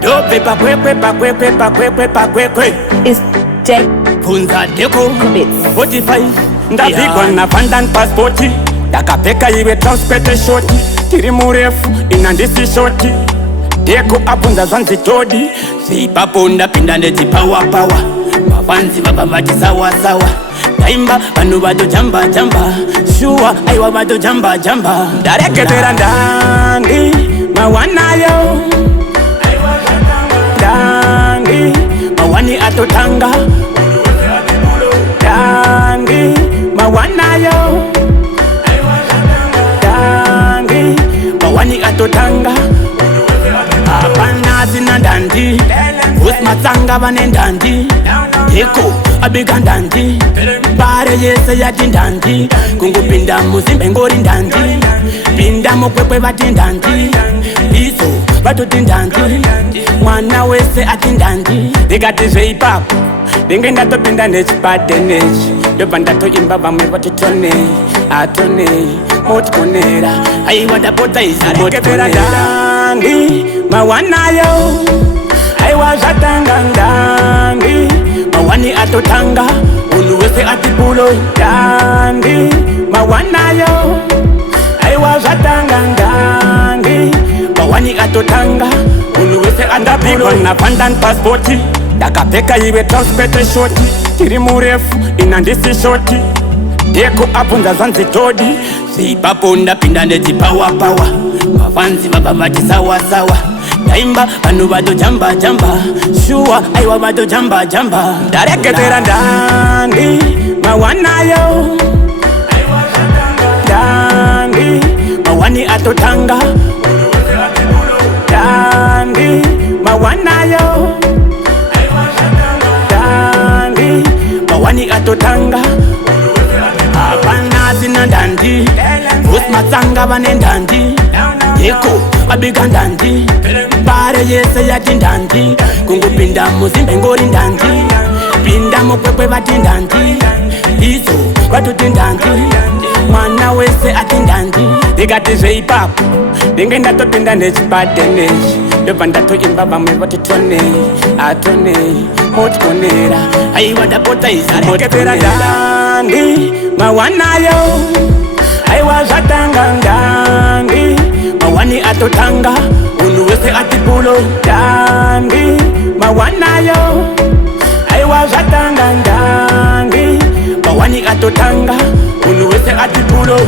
Dope pakwe. It's Jack Punza deko Bits. 45 ndapigwa na pandan passporti ndakapfeka iwe transpete shoti tiri murefu ina ndisi shoti deko apunza zvanzi todi zvipapo ndapinda ndedzipawapawa mafanzi vabva vachisawasawa ndaimba vanhu vatojamba shuwa aiwa vatojamba ndareketera ndandi mawanayo ndandi mawani atotanga Dangi, mawanayo Dangi, mawani atotanga Apana zina dandi Usmatsanga vane dandi Eko, abiga dandi Bare yese yati dandi Kungu pinda muzimbe ngori dandi Pinda mkwekwe vati dandi Iso, vatoti dandi Mwana wese ati dandi Digati zveipapo Dinge ndatopinda nechipatenechi ndobva ndatoimba vamwe vatotone atone motikonera aiwa ndapota izimotikera ndandi mawanayo aiwa zvatanga ndandi mawani atotanga unhu wese atipulo ndandi mawanayo aiwa zvatanga ndandi mawani atotanga unhu wese andapigwa na pandan passporti ndakapfeka iwe transpete shoti tiri murefu ina ndisi shoti deko apunza zvanzi todi zvipapo ndapinda ndedzipawapawa mafanzi vabva vachisawasawa ndaimba vanhu vatojamba shuwa aiwa vatojamba ndareketera ndandi mawanayo ndandi mawani atotanga ndandi mawanayo mawani atotanga apana zina ndandi usmatsanga vane ndandi eko abiga ndandi bare yese yati ndandi kungupinda muzimbe ngori ndandi pinda mukwekwe vati ndandi izo vatoti ndandi mwana wese ati ndandi ndikati zveipapo ndinge ndatopinda nechipatenechi ndobva ndatoimba vamwe vatotone atone motikonera aiwa ndapota izimotikera ndandi mawanayo aiwa zvatanga ndandi mawani atotanga unhu wese atipulo ndandi mawanayo aiwa zvatanga ndandi mawani atotanga unhu wese atipulo